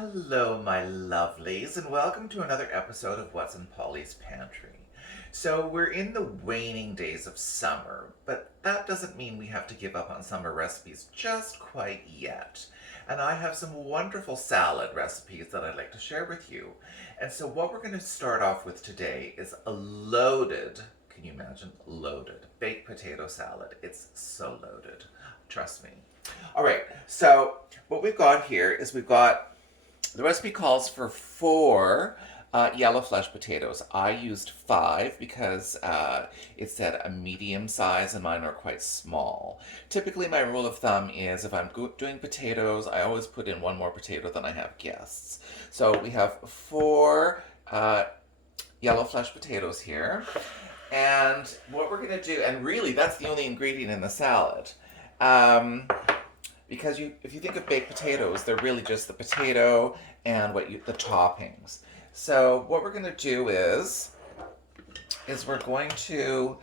Hello, my lovelies, and welcome to another episode of What's in Polly's Pantry. So, we're in the waning days of summer, but that doesn't mean we have to give up on summer recipes just quite yet. And I have some wonderful salad recipes that I'd like to share with you. And so, what we're going to start off with today is a loaded, can you imagine? Loaded baked potato salad. It's so loaded. Trust me. All right, so what we've got here is the recipe calls for four yellow flesh potatoes. I used five because it said a medium size and mine are quite small. Typically, my rule of thumb is if I'm doing potatoes, I always put in one more potato than I have guests. So we have four yellow flesh potatoes here. And what we're going to do, and really that's the only ingredient in the salad. Because if you think of baked potatoes, they're really just the potato and the toppings. So what we're going to do is we're going to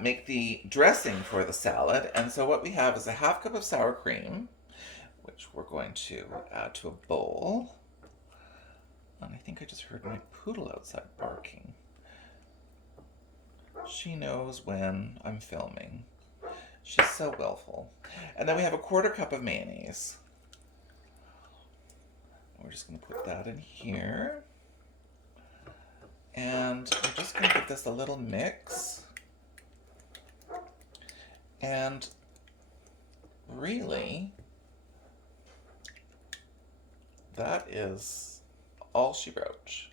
make the dressing for the salad. And so what we have is a half cup of sour cream, which we're going to add to a bowl. And I think I just heard my poodle outside barking. She knows when I'm filming. She's so willful. And then we have a quarter cup of mayonnaise. We're just going to put that in here. And we're just going to give this a little mix. And really, that is all she wrote.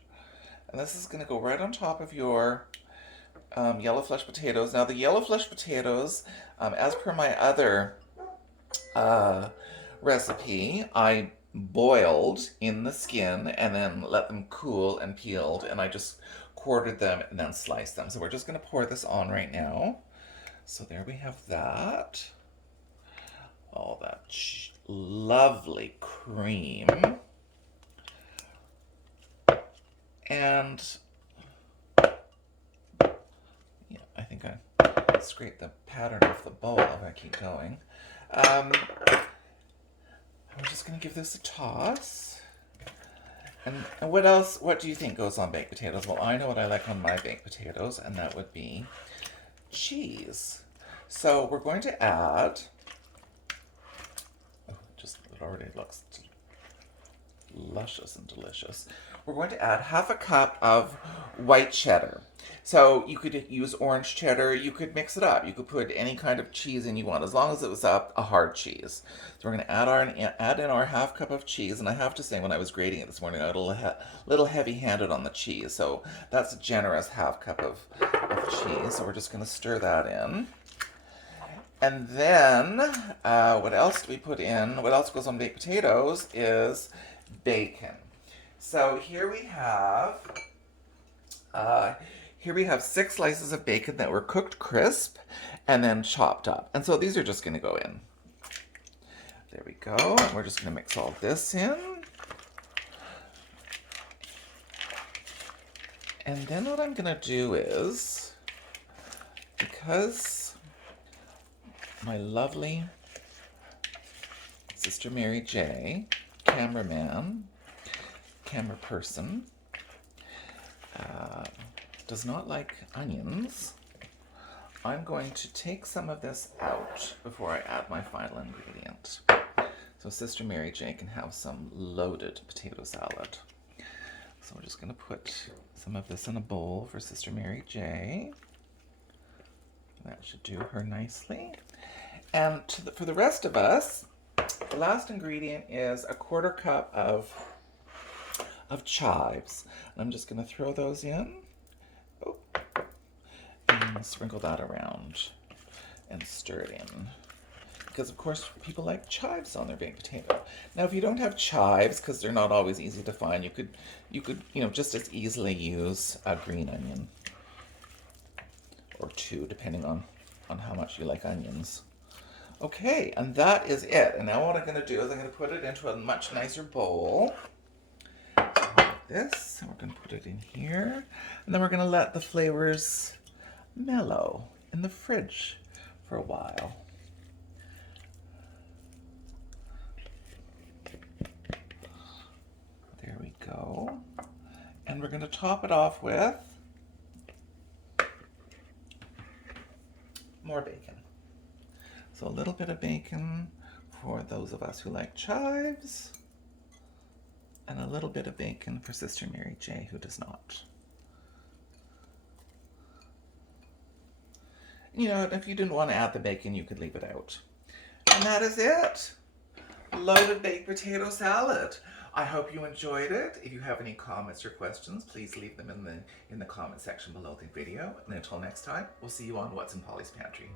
And this is going to go right on top of your yellow flesh potatoes. Now the yellow flesh potatoes, as per my other recipe, I boiled in the skin and then let them cool and peeled, and I just quartered them and then sliced them. So we're just going to pour this on right now. So there we have that. All that lovely cream. And I think I scraped the pattern off the bowl if I keep going. We're just going to give this a toss. And what else, what do you think goes on baked potatoes? Well, I know what I like on my baked potatoes, and that would be cheese. So we're going to add, it already looks luscious and delicious. We're going to add half a cup of white cheddar. So you could use orange cheddar, you could mix it up. You could put any kind of cheese in you want, as long as it was a hard cheese. So we're going to add in our half cup of cheese, and I have to say, when I was grating it this morning, I was a little heavy-handed on the cheese. So that's a generous half cup of cheese. So we're just going to stir that in. And then, what else do we put in? What else goes on baked potatoes is bacon. So here we have 6 slices of bacon that were cooked crisp and then chopped up. And so these are just going to go in. There we go. And we're just going to mix all this in. And then what I'm going to do is, because my lovely Sister Mary J, camera person, does not like onions, I'm going to take some of this out before I add my final ingredient. So Sister Mary J can have some loaded potato salad. So we're just going to put some of this in a bowl for Sister Mary J. That should do her nicely. And for the rest of us, the last ingredient is a quarter cup of chives. And I'm just going to throw those in. And sprinkle that around and stir it in. Because of course people like chives on their baked potato. Now if you don't have chives, because they're not always easy to find, you could just as easily use a green onion. Or 2, depending on how much you like onions. Okay, and that is it. And now what I'm going to do is I'm going to put it into a much nicer bowl. Like this. And we're going to put it in here. And then we're going to let the flavors mellow in the fridge for a while. bowl. And we're going to top it off with more bacon. So a little bit of bacon for those of us who like chives, and a little bit of bacon for Sister Mary J, who does not. You know, if you didn't want to add the bacon, you could leave it out. And that is it. Loaded baked potato salad. I hope you enjoyed it. If you have any comments or questions, please leave them in the comment section below the video. And until next time, we'll see you on What's in Polly's Pantry.